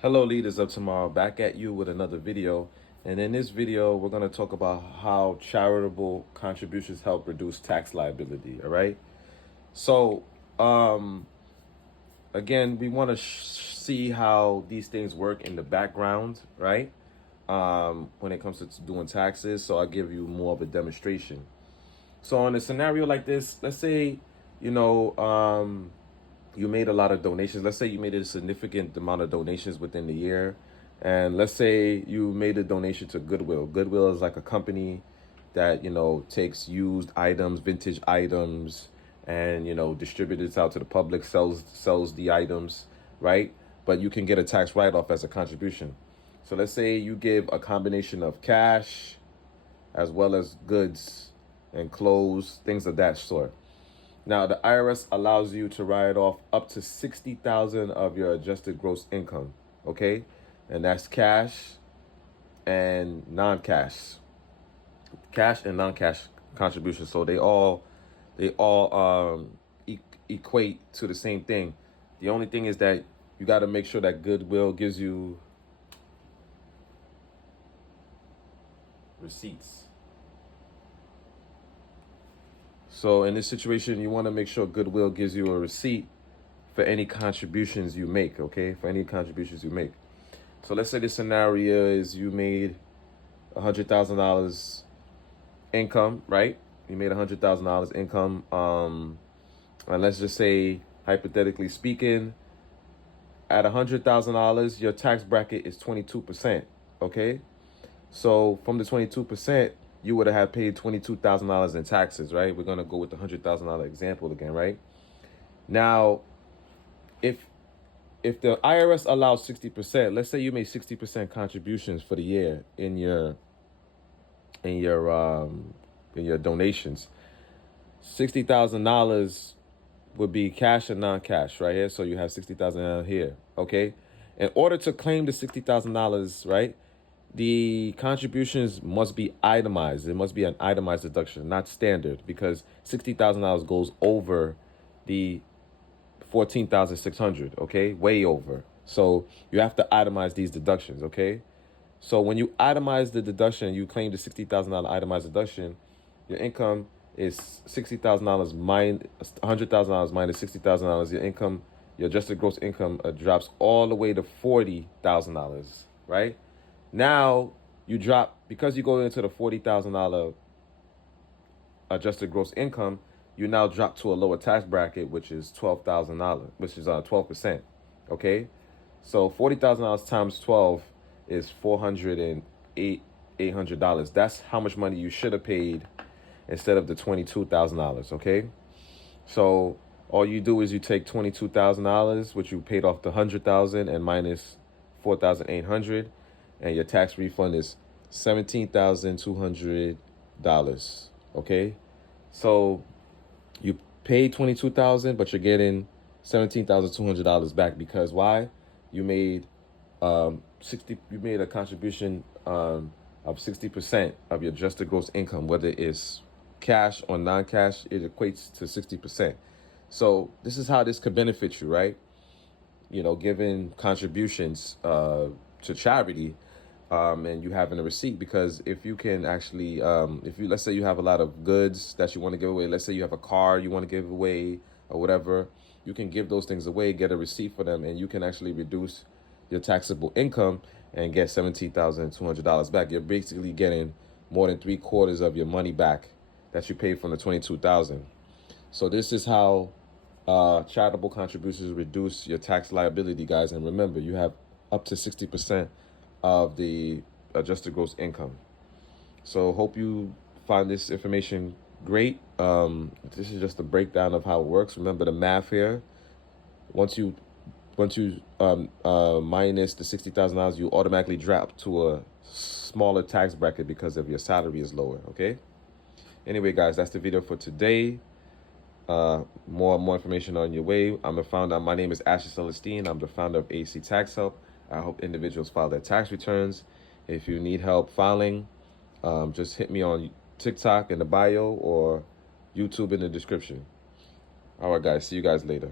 Hello leaders of tomorrow, back at you with another video. And in this video, we're going to talk about how charitable contributions help reduce tax liability. All right. So, again, we want to see how these things work in the background, right? When it comes to doing taxes. So I'll give you more of a demonstration. So in a scenario like this, let's say, you know, you made a lot of donations. Let's say you made a significant amount of donations within the year. And let's say you made a donation to Goodwill. Goodwill is like a company that, takes used items, vintage items, and, distributes it out to the public, sells the items, right? But you can get a tax write-off as a contribution. So let's say you give a combination of cash as well as goods and clothes, things of that sort. Now, the IRS allows you to write off up to $60,000 of your adjusted gross income, okay? And that's cash and non-cash. Cash and non-cash contributions. So they all equate to the same thing. The only thing is that you got to make sure that Goodwill gives you receipts. So in this situation, you want to make sure Goodwill gives you a receipt for any contributions you make, okay? For any contributions you make. So let's say the scenario is you made $100,000 income, right? You made $100,000 income. And let's just say, hypothetically speaking, at $100,000, your tax bracket is 22%, okay? So from the 22%, you would have paid $22,000 in taxes, right? We're going to go with the $100,000 example again, right? Now, if the IRS allows 60%, let's say you made 60% contributions for the year in your donations, $60,000 would be cash and non-cash right here. So you have $60,000 here, okay? In order to claim the $60,000, right, the contributions must be itemized. It must be an itemized deduction, not standard, because $60,000 goes over the 14,600, okay? Way over. So you have to itemize these deductions, okay? So when you itemize the deduction, you claim the $60,000 itemized deduction, your income is $60,000 minus $100,000 minus $60,000. Your income, your adjusted gross income drops all the way to $40,000, right? Now you drop, because you go into the $40,000 adjusted gross income, you now drop to a lower tax bracket, which is $12,000, which is 12%. Okay, so $40,000 times 12 is $800. That's how much money you should have paid instead of the $22,000. Okay, so all you do is you take $22,000, which you paid off the $100,000, and minus $4,800. And your tax refund is $17,200. Okay, so you paid $22,000, but you're getting $17,200 back, because why? You made You made a contribution of 60% of your adjusted gross income, whether it's cash or non-cash. It equates to 60%. So this is how this could benefit you, right? Giving contributions to charity, and you having a receipt, because if you can actually, let's say you have a lot of goods that you want to give away, let's say you have a car you want to give away or whatever, you can give those things away, get a receipt for them, and you can actually reduce your taxable income and get $17,200 back. You're basically getting more than 3/4 of your money back that you paid from the $22,000. So this is how charitable contributions reduce your tax liability, guys. And remember, you have up to 60% of the adjusted gross income. So hope you find this information great. This is just a breakdown of how it works. Remember the math here. Once you minus the $60,000, you automatically drop to a smaller tax bracket because of your salary is lower. Okay. Anyway, guys, that's the video for today. More information on your way. I'm the founder. My name is Asher Celestine. I'm the founder of AC Tax Help. I help individuals file their tax returns. If you need help filing, just hit me on TikTok in the bio or YouTube in the description. All right, guys. See you guys later.